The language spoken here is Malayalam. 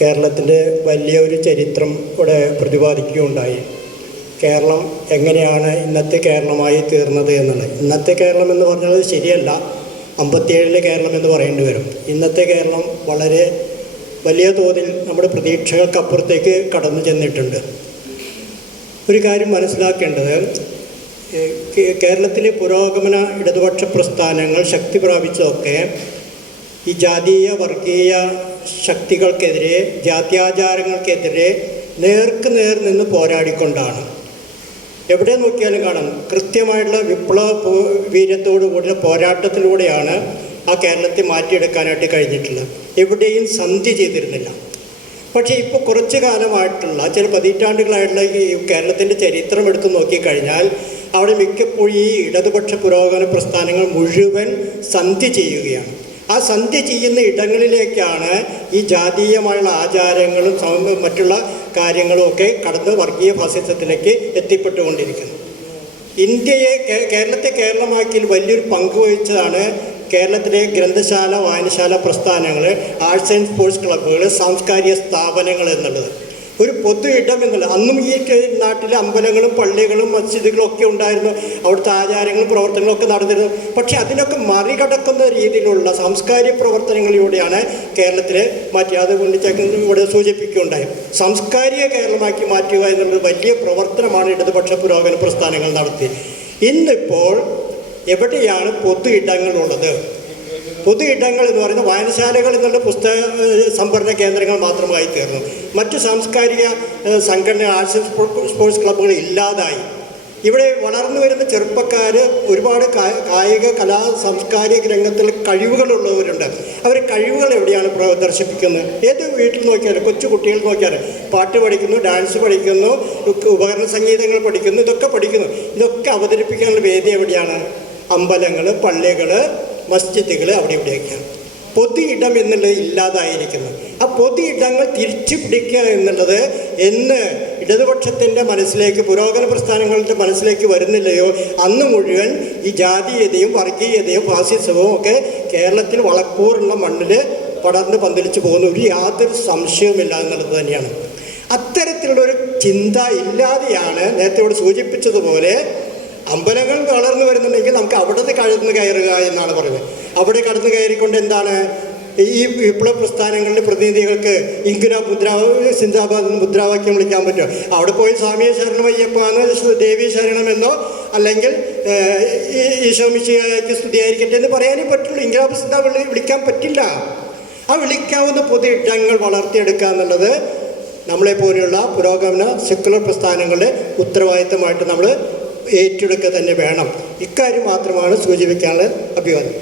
കേരളത്തിൻ്റെ വലിയൊരു ചരിത്രം ഇവിടെ പ്രതിപാദിക്കുകയുണ്ടായി. കേരളം എങ്ങനെയാണ് ഇന്നത്തെ കേരളമായി തീർന്നത് എന്നുള്ളത്. ഇന്നത്തെ കേരളം എന്ന് പറഞ്ഞാൽ ശരിയല്ല, 57 കേരളം എന്ന് പറയേണ്ടി വരും. ഇന്നത്തെ കേരളം വളരെ വലിയ തോതിൽ നമ്മുടെ പ്രതീക്ഷകൾക്കപ്പുറത്തേക്ക് കടന്നു ചെന്നിട്ടുണ്ട്. ഒരു കാര്യം മനസ്സിലാക്കേണ്ടത്, കേരളത്തിലെ പുരോഗമന ഇടതുപക്ഷ പ്രസ്ഥാനങ്ങൾ ശക്തി പ്രാപിച്ചതൊക്കെ ഈ ജാതീയ വർഗീയ ശക്തികൾക്കെതിരെ, ജാത്യാചാരങ്ങൾക്കെതിരെ നേർക്ക് നേർ നിന്ന് പോരാടിക്കൊണ്ടാണ്. എവിടെ നോക്കിയാലും കാണാം, കൃത്യമായിട്ടുള്ള വിപ്ലവ വീര്യത്തോടു കൂടിയ പോരാട്ടത്തിലൂടെയാണ് ആ കേരളത്തെ മാറ്റിയെടുക്കാനായിട്ട് കഴിഞ്ഞിട്ടുള്ളത്. എവിടെയും സന്ധി ചെയ്തിരുന്നില്ല. പക്ഷേ ഇപ്പോൾ കുറച്ചു കാലമായിട്ടുള്ള ചില പതിറ്റാണ്ടുകളായിട്ടുള്ള ഈ കേരളത്തിൻ്റെ ചരിത്രം എടുത്തു നോക്കിക്കഴിഞ്ഞാൽ അവിടെ മിക്കപ്പോഴും ഈ ഇടതുപക്ഷ പുരോഗമന പ്രസ്ഥാനങ്ങൾ മുഴുവൻ സന്ധി ചെയ്യുകയാണ്. ആ സന്ധി ചെയ്യുന്ന ഇടങ്ങളിലേക്കാണ് ഈ ജാതീയമായുള്ള ആചാരങ്ങളും മറ്റുള്ള കാര്യങ്ങളും ഒക്കെ കടന്ന് വർഗീയ ഫാസിസത്തിലേക്ക് എത്തിപ്പെട്ടുകൊണ്ടിരിക്കുന്നത്. ഇന്ത്യയെ, കേരളത്തെ കേരളമാക്കിയതിൽ വലിയൊരു പങ്ക് വഹിച്ചതാണ് കേരളത്തിലെ ഗ്രന്ഥശാല, വായനശാല പ്രസ്ഥാനങ്ങൾ, ആർട്സ് ആൻഡ് സ്പോർട്സ് ക്ലബ്ബുകൾ, സാംസ്കാരിക സ്ഥാപനങ്ങൾ എന്നുള്ളത്. ഒരു പൊതു ഇടം എന്നുള്ളത്. അന്നും ഈ നാട്ടിലെ അമ്പലങ്ങളും പള്ളികളും മസ്ജിദുകളും ഒക്കെ ഉണ്ടായിരുന്നു, അവിടുത്തെ ആചാരങ്ങളും പ്രവർത്തനങ്ങളും ഒക്കെ നടന്നിരുന്നു. പക്ഷേ അതിനൊക്കെ മറികടക്കുന്ന രീതിയിലുള്ള സാംസ്കാരിക പ്രവർത്തനങ്ങളിലൂടെയാണ് കേരളത്തിലെ മാറ്റി, അതുകൊണ്ട് ഇവിടെ സൂചിപ്പിക്കുകയുണ്ടായി. സാംസ്കാരിക കേരളമാക്കി മാറ്റുക എന്നുള്ളത് വലിയ പ്രവർത്തനമാണ് ഇടതുപക്ഷ പുരോഗമന പ്രസ്ഥാനങ്ങൾ നടത്തി. ഇന്നിപ്പോൾ എവിടെയാണ് പൊതു ഇടങ്ങളുള്ളത്? പൊതു ഇടങ്ങൾ എന്ന് പറയുന്നത് വായനശാലകൾ എന്നുള്ള പുസ്തക സംഭരണ കേന്ദ്രങ്ങൾ മാത്രമായി തീർന്നു. മറ്റു സാംസ്കാരിക സംഘടന, ആർട്സ് ആൻഡ് സ്പോർട്സ് ക്ലബ്ബുകൾ ഇല്ലാതായി. ഇവിടെ വളർന്നു വരുന്ന ചെറുപ്പക്കാർ ഒരുപാട് കായിക കലാ സാംസ്കാരിക രംഗത്തിൽ കഴിവുകളുള്ളവരുണ്ട്. അവർ കഴിവുകൾ എവിടെയാണ് പ്രദർശിപ്പിക്കുന്നത്? ഏത് വീട്ടിൽ നോക്കിയാലും, കൊച്ചു കുട്ടികൾ നോക്കിയാലും പാട്ട് പഠിക്കുന്നു, ഡാൻസ് പഠിക്കുന്നു, ഉപകരണ സംഗീതങ്ങൾ പഠിക്കുന്നു, ഇതൊക്കെ പഠിക്കുന്നു. ഇതൊക്കെ അവതരിപ്പിക്കാനുള്ള വേദി എവിടെയാണ്? അമ്പലങ്ങൾ, പള്ളികൾ, മസ്ജിദുകൾ, അവിടെ ഇവിടെയൊക്കെയാണ്. പൊതു ഇടം എന്നുള്ളത് ഇല്ലാതായിരിക്കുന്നു. ആ പൊതു ഇടങ്ങൾ തിരിച്ചു പിടിക്കുക എന്നുള്ളത് എന്ന് ഇടതുപക്ഷത്തിൻ്റെ മനസ്സിലേക്ക്, പുരോഗമന പ്രസ്ഥാനങ്ങളുടെ മനസ്സിലേക്ക് വരുന്നില്ലയോ, അന്ന് മുഴുവൻ ഈ ജാതീയതയും വർഗീയതയും ഫാസിസവും ഒക്കെ കേരളത്തിൽ വളക്കൂറുള്ള മണ്ണിൽ പടർന്ന് പന്തലിച്ചു പോകുന്ന ഒരു യാതൊരു സംശയവുമില്ല എന്നുള്ളത് തന്നെയാണ്. അത്തരത്തിലുള്ളൊരു ചിന്ത ഇല്ലാതെയാണ് നേരത്തെ ഇവിടെ സൂചിപ്പിച്ചതുപോലെ അമ്പലങ്ങൾ വളർന്നു വരുന്നുണ്ടെങ്കിൽ നമുക്ക് അവിടെ നിന്ന് കടന്നു കയറുക എന്നാണ് പറയുന്നത്. അവിടെ കടന്നു കയറിക്കൊണ്ട് എന്താണ് ഈ വിപ്ലവ പ്രസ്ഥാനങ്ങളിലെ പ്രതിനിധികൾക്ക് സിന്ദാബാദ് എന്ന് മുദ്രാവാക്യം വിളിക്കാൻ പറ്റുമോ? അവിടെ പോയി സ്വാമിയെ ശരണമയ്യപ്പാന്ന്, ദേവി ശരണമെന്നോ അല്ലെങ്കിൽ ഈശോമിശിഹായ്ക്ക് സ്തുതിയായിരിക്കട്ടെ എന്ന് പറയാനേ പറ്റുള്ളൂ. ഇൻക്ലാബ് സിന്ദാബാദ് വിളിക്കാൻ പറ്റില്ല. ആ വിളിക്കാവുന്ന പൊതു ഇടങ്ങൾ വളർത്തിയെടുക്കുക എന്നുള്ളത് നമ്മളെപ്പോലെയുള്ള പുരോഗമന സെക്കുലർ പ്രസ്ഥാനങ്ങളുടെ ഉത്തരവാദിത്തമായിട്ട് നമ്മൾ ഏറ്റെടുക്കുക തന്നെ വേണം. ഇക്കാര്യം മാത്രമാണ് സൂചിപ്പിക്കാനുള്ള അഭിവാദം.